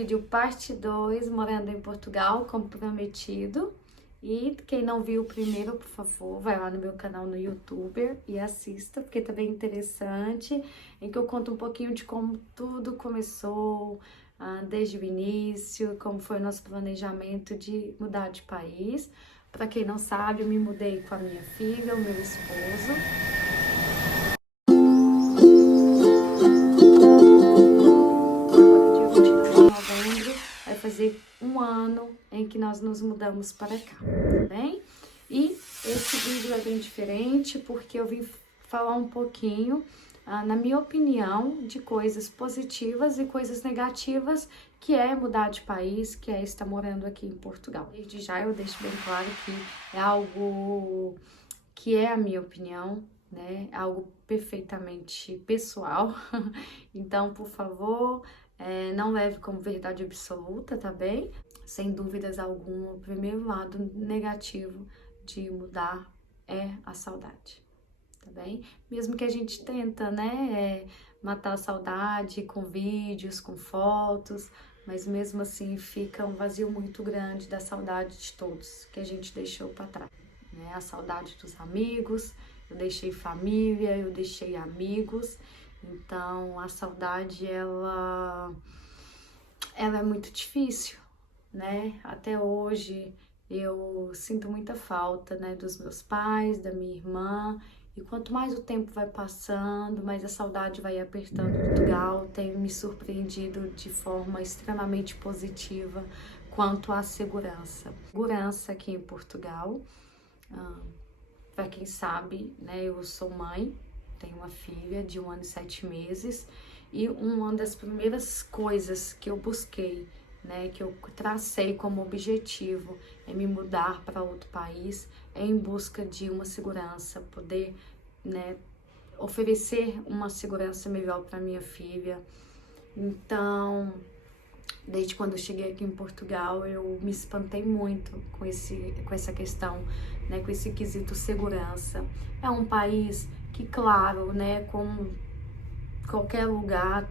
vídeo parte 2, morando em Portugal, como prometido. E quem não viu o primeiro, por favor, vai lá no meu canal no YouTube e assista, porque tá bem interessante, em que eu conto um pouquinho de como tudo começou, desde o início, como foi o nosso planejamento de mudar de país. Para quem não sabe, eu me mudei com a minha filha, o meu esposo. Vai fazer um ano em que nós nos mudamos para cá, tá bem? E esse vídeo é bem diferente porque eu vim falar um pouquinho, na minha opinião, de coisas positivas e coisas negativas, que é mudar de país, que é estar morando aqui em Portugal. Desde já eu deixo bem claro que é algo que é a minha opinião, né? É algo perfeitamente pessoal. Então, por favor, não leve como verdade absoluta, tá bem? Sem dúvidas alguma, o primeiro lado negativo de mudar é a saudade, tá bem? Mesmo que a gente tenta, né, matar a saudade com vídeos, com fotos, mas mesmo assim fica um vazio muito grande da saudade de todos que a gente deixou para trás, né? A saudade dos amigos, eu deixei família, eu deixei amigos, então a saudade ela é muito difícil, né? Até hoje eu sinto muita falta, né, dos meus pais, da minha irmã. E quanto mais o tempo vai passando, mais a saudade vai apertando Portugal. Tenho me surpreendido de forma extremamente positiva quanto à segurança. Segurança aqui em Portugal, para quem sabe, né, eu sou mãe, tenho uma filha de 1 ano e 7 meses. E uma das primeiras coisas que eu busquei, né, que eu tracei como objetivo é me mudar para outro país, é em busca de uma segurança, poder, né, oferecer uma segurança melhor para minha filha. Então, desde quando eu cheguei aqui em Portugal, eu me espantei muito com essa questão, né, com esse quesito segurança. É um país que, claro, né, como qualquer lugar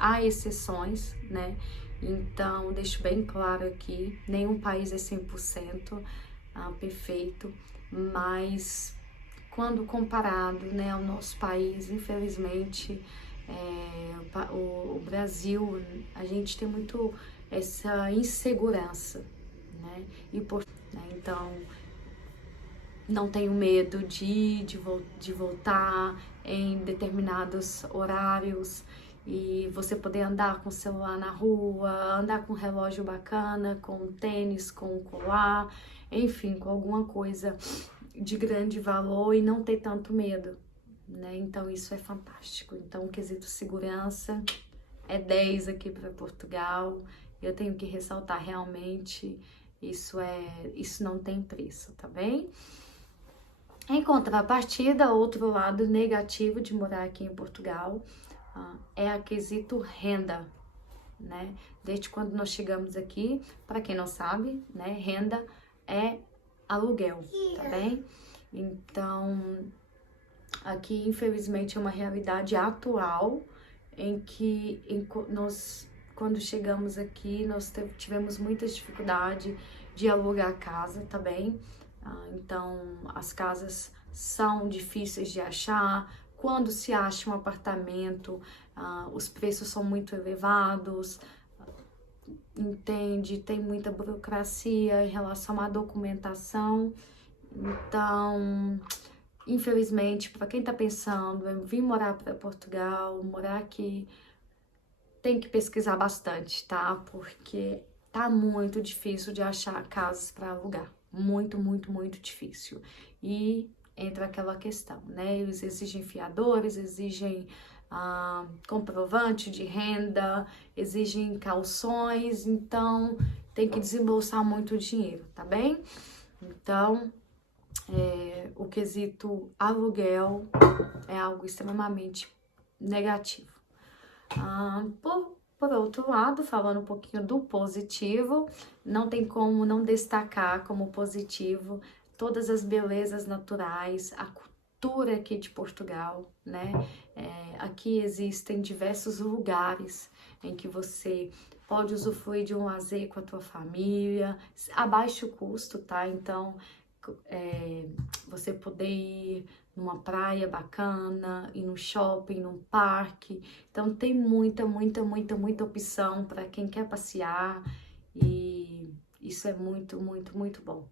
há exceções, né? Então, deixo bem claro aqui, nenhum país é 100% perfeito, mas quando comparado, né, ao nosso país, infelizmente, o Brasil, a gente tem muito essa insegurança, né? Então, não tenho medo de voltar em determinados horários e você poder andar com o celular na rua, andar com um relógio bacana, com um tênis, com um colar, enfim, com alguma coisa de grande valor e não ter tanto medo, né? Então isso é fantástico. Então o quesito segurança é 10 aqui para Portugal. Eu tenho que ressaltar realmente, isso não tem preço, tá bem? Em contrapartida, outro lado negativo de morar aqui em Portugal é a quesito renda, né? Desde quando nós chegamos aqui, para quem não sabe, né, renda é aluguel, tá bem? Então, aqui infelizmente é uma realidade atual em que nós, quando chegamos aqui, nós tivemos muita dificuldade de alugar casa, tá bem? Então, as casas são difíceis de achar. Quando se acha um apartamento, os preços são muito elevados, entende? Tem muita burocracia em relação à documentação. Então, infelizmente, para quem tá pensando em vir morar para Portugal, morar aqui, tem que pesquisar bastante, tá? Porque tá muito difícil de achar casas para alugar. Muito, muito, muito difícil. E entra aquela questão, né? Eles exigem fiadores, exigem comprovante de renda, exigem calções, então tem que desembolsar muito dinheiro, tá bem? Então, o quesito aluguel é algo extremamente negativo. Por outro lado, falando um pouquinho do positivo, não tem como não destacar como positivo todas as belezas naturais, cultura aqui de Portugal, né? Aqui existem diversos lugares em que você pode usufruir de um lazer com a tua família, a baixo custo, tá? Então, você poder ir numa praia bacana, ir no shopping, num parque. Então, tem muita opção para quem quer passear e isso é muito bom.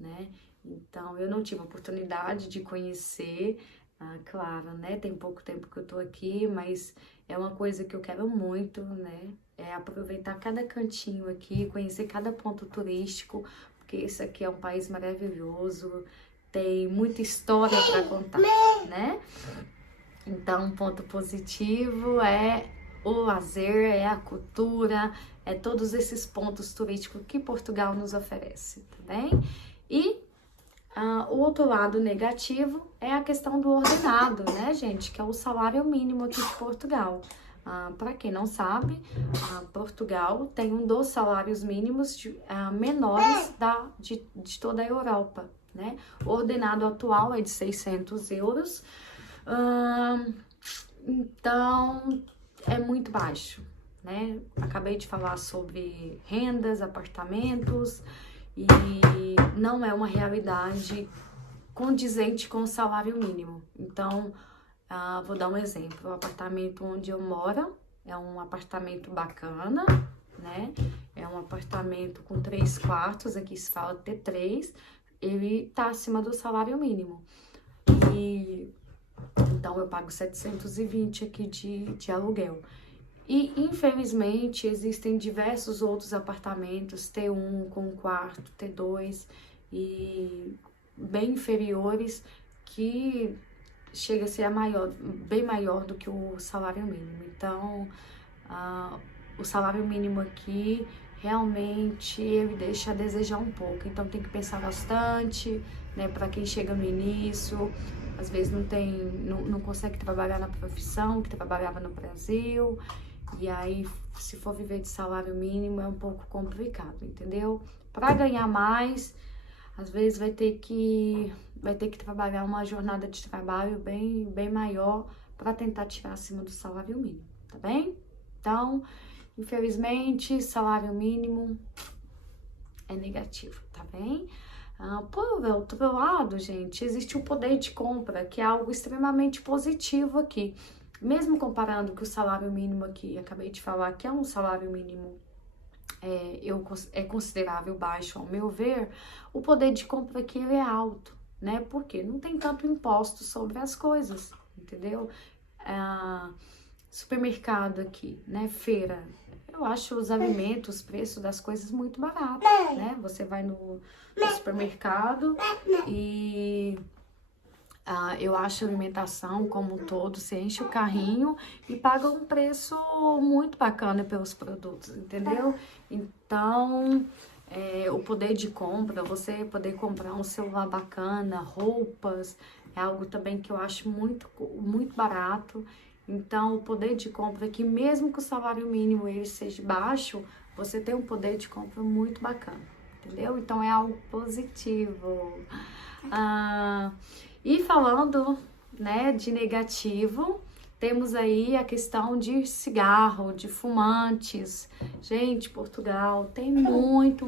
Né? Então, eu não tive a oportunidade de conhecer, claro, né? Tem pouco tempo que eu tô aqui, mas é uma coisa que eu quero muito, né? É aproveitar cada cantinho aqui, conhecer cada ponto turístico, porque esse aqui é um país maravilhoso, tem muita história para contar, né? Então, um ponto positivo é o lazer, é a cultura, é todos esses pontos turísticos que Portugal nos oferece, tá bem? E o outro lado negativo é a questão do ordenado, né, gente? Que é o salário mínimo aqui de Portugal. Para quem não sabe, Portugal tem um dos salários mínimos menores de toda a Europa, né? O ordenado atual é de 600 euros, então é muito baixo, né? Acabei de falar sobre rendas, apartamentos, e não é uma realidade condizente com o salário mínimo. Então, vou dar um exemplo. O apartamento onde eu moro é um apartamento bacana, né? É um apartamento com 3 quartos, aqui se fala T3, ele tá acima do salário mínimo. Então, eu pago 720 aqui de aluguel. E, infelizmente, existem diversos outros apartamentos, T1 com quarto, T2, e bem inferiores, que chega a ser bem maior do que o salário mínimo. Então, o salário mínimo aqui, realmente, ele deixa a desejar um pouco. Então, tem que pensar bastante, né, para quem chega no início, às vezes não consegue trabalhar na profissão que trabalhava no Brasil. E aí, se for viver de salário mínimo, é um pouco complicado, entendeu? Para ganhar mais, às vezes vai ter que trabalhar uma jornada de trabalho bem maior para tentar tirar acima do salário mínimo, tá bem? Então, infelizmente, salário mínimo é negativo, tá bem? Por outro lado, gente, existe o poder de compra, que é algo extremamente positivo aqui. Mesmo comparando que o salário mínimo aqui, acabei de falar que é um salário mínimo é considerável baixo, ao meu ver, o poder de compra aqui é alto, né? Porque não tem tanto imposto sobre as coisas, entendeu? Supermercado aqui, né? Feira. Eu acho os alimentos, os preços das coisas muito baratos, né? Você vai no supermercado e eu acho a alimentação como um todo, você enche o carrinho e paga um preço muito bacana pelos produtos, entendeu? Então, o poder de compra, você poder comprar um celular bacana, roupas, é algo também que eu acho muito barato. Então, o poder de compra aqui, mesmo que o salário mínimo ele seja baixo, você tem um poder de compra muito bacana, entendeu? Então, é algo positivo. E falando, né, de negativo, temos aí a questão de cigarro, de fumantes. Gente, Portugal tem muito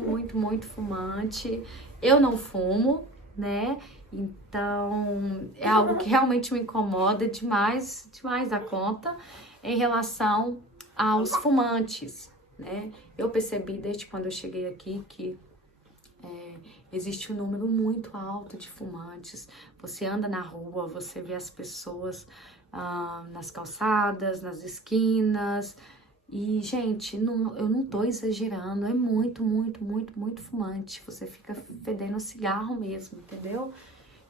fumante. Eu não fumo, né? Então, é algo que realmente me incomoda demais da conta em relação aos fumantes, né? Eu percebi desde quando eu cheguei aqui que existe um número muito alto de fumantes. Você anda na rua, você vê as pessoas nas calçadas, nas esquinas. E, gente, eu não tô exagerando, é muito fumante. Você fica fedendo cigarro mesmo, entendeu?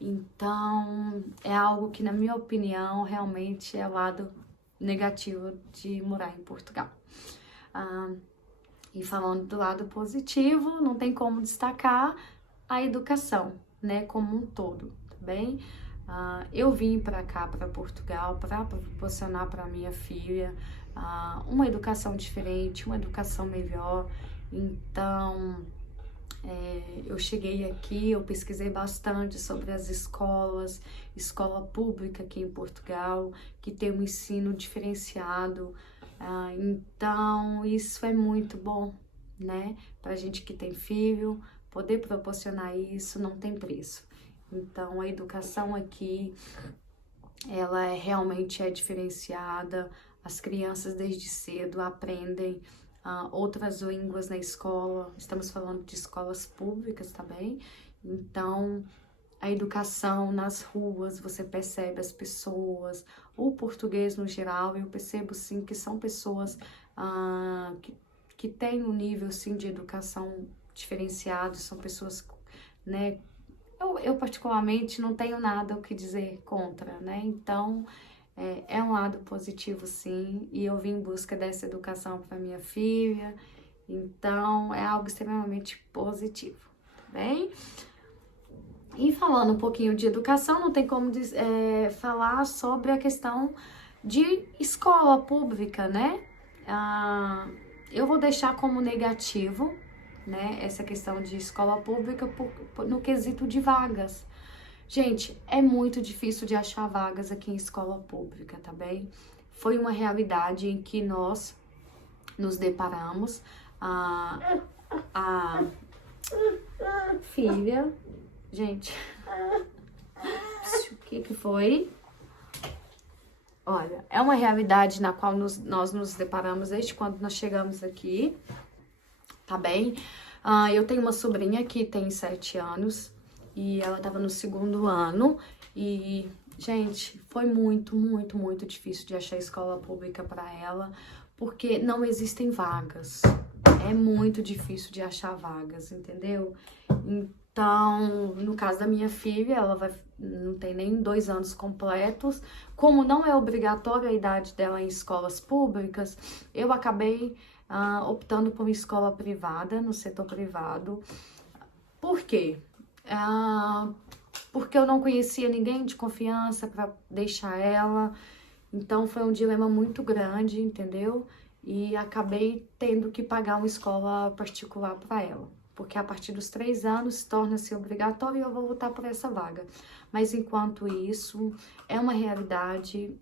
Então, é algo que, na minha opinião, realmente é o lado negativo de morar em Portugal. E falando do lado positivo, não tem como destacar a educação, né, como um todo, tá bem? Eu vim para cá, para Portugal, para proporcionar para minha filha uma educação diferente, uma educação melhor. Então, eu cheguei aqui, eu pesquisei bastante sobre as escola pública aqui em Portugal, que tem um ensino diferenciado. Então, isso é muito bom, né? Pra gente que tem filho, poder proporcionar isso não tem preço. Então, a educação aqui, ela realmente é diferenciada. As crianças desde cedo aprendem outras línguas na escola. Estamos falando de escolas públicas também. Então, a educação nas ruas, você percebe as pessoas, o português no geral, eu percebo sim que são pessoas que têm um nível sim de educação diferenciado, são pessoas, né? Eu particularmente não tenho nada o que dizer contra, né? Então, é um lado positivo sim, e eu vim em busca dessa educação para minha filha, então é algo extremamente positivo, tá bem? E falando um pouquinho de educação, não tem como falar sobre a questão de escola pública, né? Eu vou deixar como negativo, né, essa questão de escola pública no quesito de vagas. Gente, é muito difícil de achar vagas aqui em escola pública, tá bem? Foi uma realidade em que nós nos deparamos. A filha... Gente, o que foi? Olha, é uma realidade na qual nós nos deparamos desde quando nós chegamos aqui, tá bem? Eu tenho uma sobrinha que tem 7 anos e ela tava no 2º ano e, gente, foi muito, muito, muito difícil de achar escola pública para ela, porque não existem vagas. É muito difícil de achar vagas, entendeu? Então, no caso da minha filha, ela não tem nem 2 anos completos. Como não é obrigatória a idade dela em escolas públicas, eu acabei optando por uma escola privada, no setor privado. Por quê? Porque eu não conhecia ninguém de confiança para deixar ela. Então, foi um dilema muito grande, entendeu? E acabei tendo que pagar uma escola particular para ela, porque a partir dos 3 anos torna-se obrigatório e eu vou voltar por essa vaga. Mas enquanto isso, é uma realidade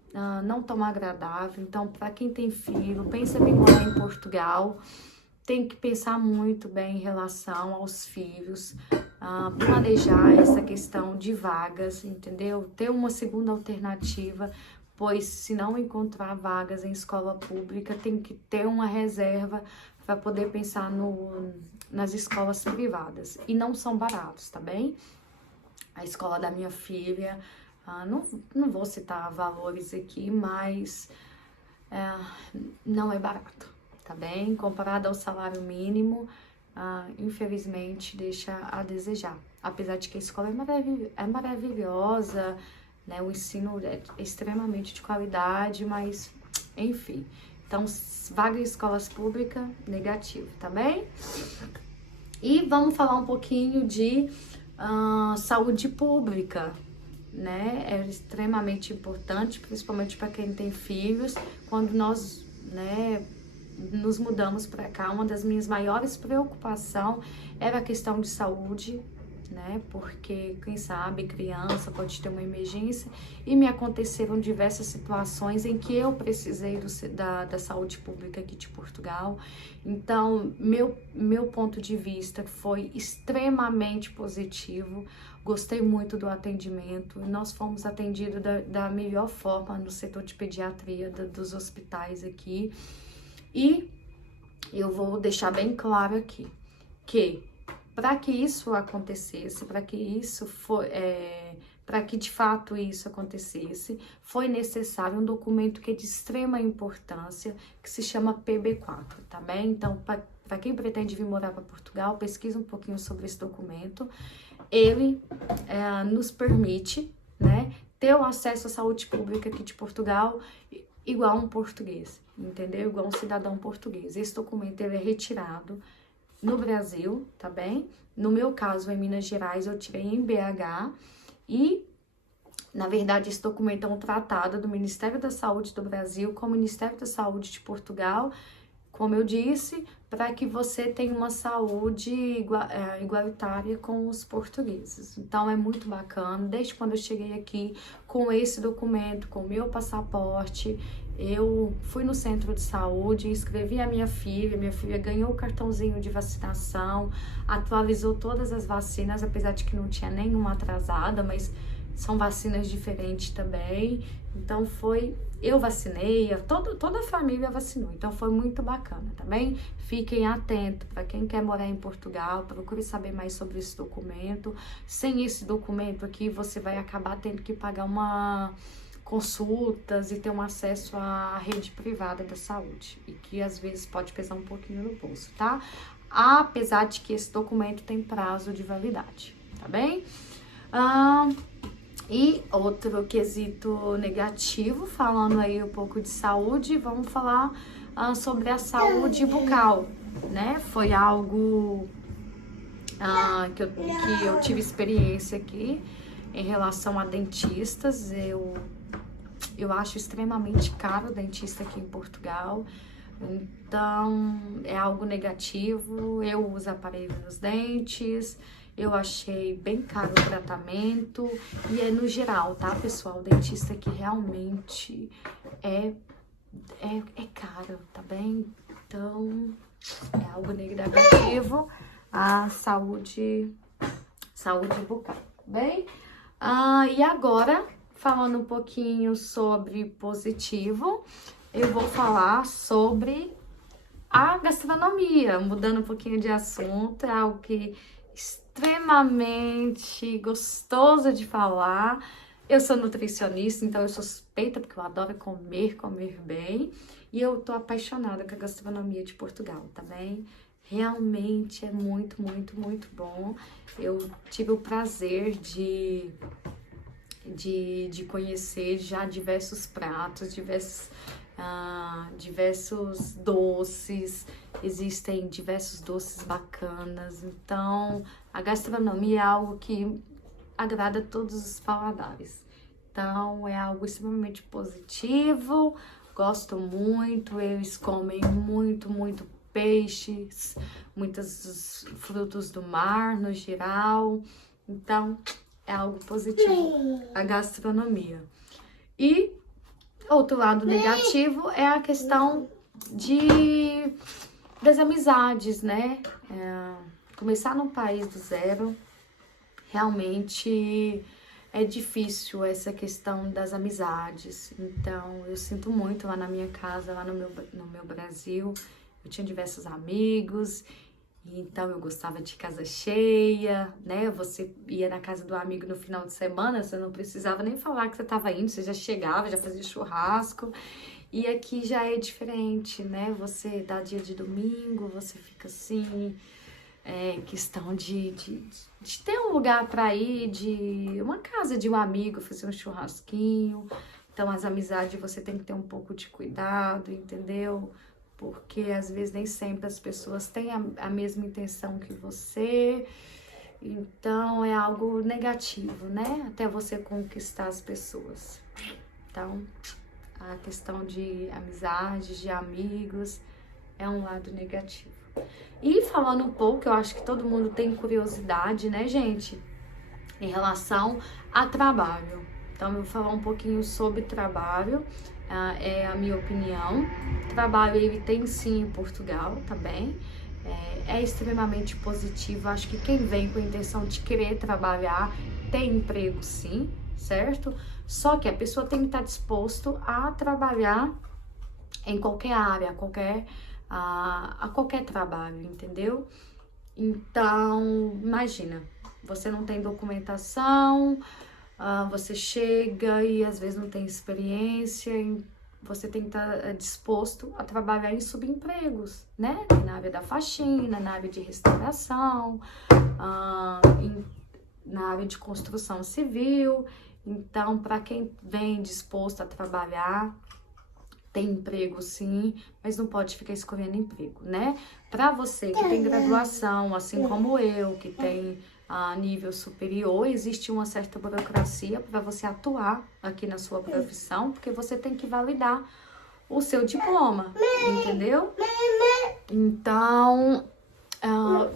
não tão agradável. Então, para quem tem filho, pensa em morar em Portugal, tem que pensar muito bem em relação aos filhos, planejar essa questão de vagas, entendeu? Ter uma segunda alternativa, pois se não encontrar vagas em escola pública, tem que ter uma reserva para poder pensar nas escolas privadas. E não são baratos, tá bem? A escola da minha filha, não vou citar valores aqui, mas não é barato, tá bem? Comparado ao salário mínimo, infelizmente deixa a desejar. Apesar de que a escola é maravilhosa, né? O ensino é extremamente de qualidade, mas enfim. Então, vaga em escolas públicas, negativo, tá bem? E vamos falar um pouquinho de saúde pública, né? É extremamente importante, principalmente para quem tem filhos. Quando nós, né, nos mudamos para cá, uma das minhas maiores preocupações era a questão de saúde, né? Porque, quem sabe, criança pode ter uma emergência, e me aconteceram diversas situações em que eu precisei da saúde pública aqui de Portugal. Então, meu ponto de vista foi extremamente positivo, gostei muito do atendimento, nós fomos atendidos da melhor forma no setor de pediatria dos hospitais aqui, e eu vou deixar bem claro aqui, que para que isso acontecesse, para que de fato isso acontecesse, foi necessário um documento que é de extrema importância, que se chama PB4, tá bem? Então, para quem pretende vir morar para Portugal, pesquisa um pouquinho sobre esse documento. Ele nos permite, né, ter o acesso à saúde pública aqui de Portugal igual um português, entendeu? Igual um cidadão português. Esse documento ele é retirado no Brasil, tá bem? No meu caso, em Minas Gerais, eu tirei em BH e, na verdade, esse documento é um tratado do Ministério da Saúde do Brasil com o Ministério da Saúde de Portugal, como eu disse, para que você tenha uma saúde igualitária com os portugueses. Então, é muito bacana. Desde quando eu cheguei aqui com esse documento, com o meu passaporte, eu fui no centro de saúde, inscrevi a minha filha ganhou o cartãozinho de vacinação, atualizou todas as vacinas, apesar de que não tinha nenhuma atrasada, mas são vacinas diferentes também. Então eu vacinei, toda a família vacinou, então foi muito bacana, tá bem? Fiquem atentos, para quem quer morar em Portugal, procure saber mais sobre esse documento. Sem esse documento aqui, você vai acabar tendo que pagar consultas e ter um acesso à rede privada da saúde, e que às vezes pode pesar um pouquinho no bolso, tá? Apesar de que esse documento tem prazo de validade, tá bem? E outro quesito negativo, falando aí um pouco de saúde, vamos falar sobre a saúde bucal, né? Foi algo que eu tive experiência aqui em relação a dentistas. Eu acho extremamente caro o dentista aqui em Portugal, então é algo negativo. Eu uso aparelho nos dentes, eu achei bem caro o tratamento, e é no geral, tá, pessoal? O dentista aqui realmente é caro, tá bem? Então, é algo negativo a saúde bucal, bem? E agora, falando um pouquinho sobre positivo, eu vou falar sobre a gastronomia, mudando um pouquinho de assunto, é algo que extremamente gostoso de falar. Eu sou nutricionista, então eu sou suspeita, porque eu adoro comer bem, e eu tô apaixonada com a gastronomia de Portugal, tá bem? Realmente é muito, muito, muito bom. Eu tive o prazer de conhecer já diversos pratos, diversos doces, existem diversos doces bacanas. Então, a gastronomia é algo que agrada a todos os paladares. Então, é algo extremamente positivo, gosto muito. Eles comem muito, muito peixes, muitos frutos do mar no geral. Então, é algo positivo a gastronomia. E outro lado negativo é a questão das amizades, né? Começar num país do zero, realmente é difícil essa questão das amizades. Então, eu sinto muito lá na minha casa, lá no meu Brasil. Eu tinha diversos amigos, então eu gostava de casa cheia, né? Você ia na casa do amigo no final de semana, você não precisava nem falar que você estava indo, você já chegava, já fazia churrasco. E aqui já é diferente, né? Você dá dia de domingo, você fica assim, questão de ter um lugar para ir, de uma casa de um amigo, fazer um churrasquinho. Então, as amizades você tem que ter um pouco de cuidado, entendeu? Porque às vezes nem sempre as pessoas têm a mesma intenção que você, então é algo negativo, né? Até você conquistar as pessoas. Então, a questão de amizades, de amigos, é um lado negativo. E falando um pouco, eu acho que todo mundo tem curiosidade, né, gente? Em relação a trabalho. Então, eu vou falar um pouquinho sobre trabalho. É a minha opinião. Trabalho ele tem sim em Portugal, tá bem? É extremamente positivo. Acho que quem vem com a intenção de querer trabalhar tem emprego sim, certo? Só que a pessoa tem que estar disposto a trabalhar em qualquer área, a qualquer trabalho, entendeu? Então, imagina, você não tem documentação, você chega e às vezes não tem experiência, você tem que estar disposto a trabalhar em subempregos, né? Na área da faxina, na área de restauração, na área de construção civil. Então, para quem vem disposto a trabalhar, Tem emprego sim, mas não pode ficar escolhendo emprego, né? Para você que tem graduação, assim como eu, que tem a nível superior, existe uma certa burocracia para você atuar aqui na sua profissão, porque você tem que validar o seu diploma, entendeu? Então,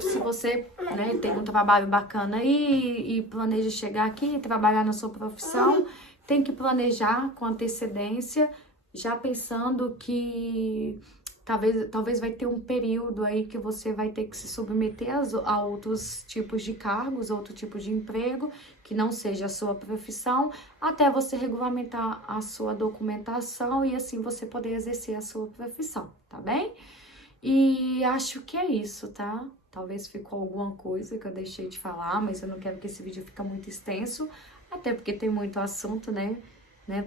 se você, né, tem um trabalho bacana aí e planeja chegar aqui e trabalhar na sua profissão, tem que planejar com antecedência, já pensando que talvez vai ter um período aí que você vai ter que se submeter a outros tipos de cargos, outro tipo de emprego, que não seja a sua profissão, até você regulamentar a sua documentação e assim você poder exercer a sua profissão, tá bem? E acho que é isso, tá? Talvez ficou alguma coisa que eu deixei de falar, mas eu não quero que esse vídeo fique muito extenso, até porque tem muito assunto, né,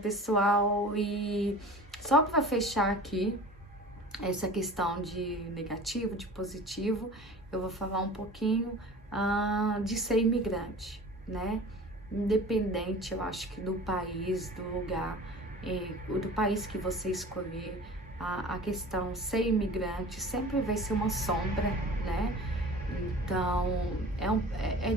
pessoal? E só para fechar aqui essa questão de negativo, de positivo, eu vou falar um pouquinho de ser imigrante, né? Independente, eu acho que do país, do lugar, do país que você escolher, a questão ser imigrante sempre vai ser uma sombra, né? Então,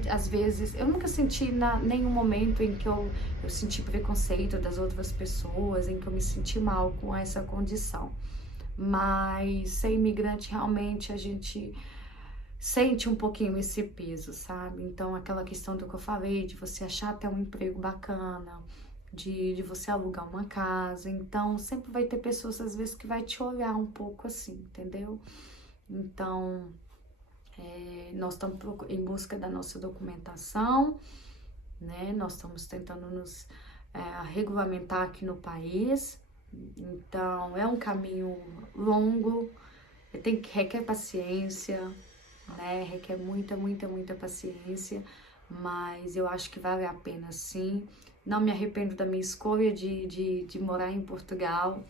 às vezes, eu nunca senti nenhum momento em que eu senti preconceito das outras pessoas, em que eu me senti mal com essa condição. Mas ser imigrante, realmente, a gente sente um pouquinho esse peso, sabe? Então, aquela questão do que eu falei, de você achar até um emprego bacana, de você alugar uma casa. Então, sempre vai ter pessoas, às vezes, que vai te olhar um pouco assim, entendeu? Então, nós estamos em busca da nossa documentação, né? Nós estamos tentando nos regulamentar aqui no país. Então, é um caminho longo, requer paciência, né? Requer muita paciência, mas eu acho que vale a pena sim. Não me arrependo da minha escolha de morar em Portugal.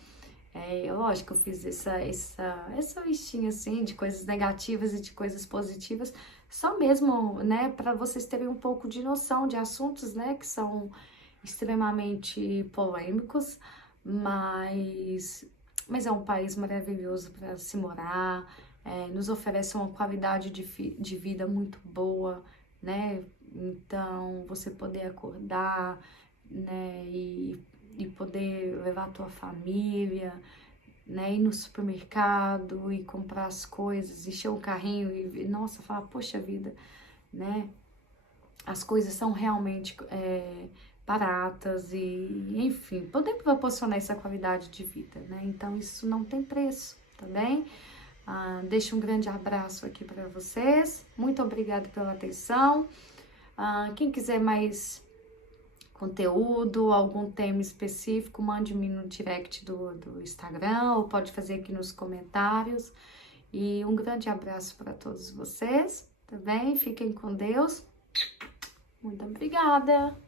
Lógico, eu fiz essa listinha assim de coisas negativas e de coisas positivas, só mesmo, né, para vocês terem um pouco de noção de assuntos, né, que são extremamente polêmicos, mas é um país maravilhoso para se morar, nos oferece uma qualidade de vida muito boa, né? Então, você poder acordar, né, e poder levar a tua família, né, ir no supermercado e comprar as coisas, encher o carrinho e, nossa, falar, poxa vida, né? As coisas são realmente baratas e, enfim, poder proporcionar essa qualidade de vida, né? Então, isso não tem preço, tá bem? Deixo um grande abraço aqui para vocês. Muito obrigada pela atenção. Quem quiser mais conteúdo, algum tema específico, mande-me no direct do Instagram ou pode fazer aqui nos comentários. E um grande abraço para todos vocês, tá bem? Fiquem com Deus. Muito obrigada!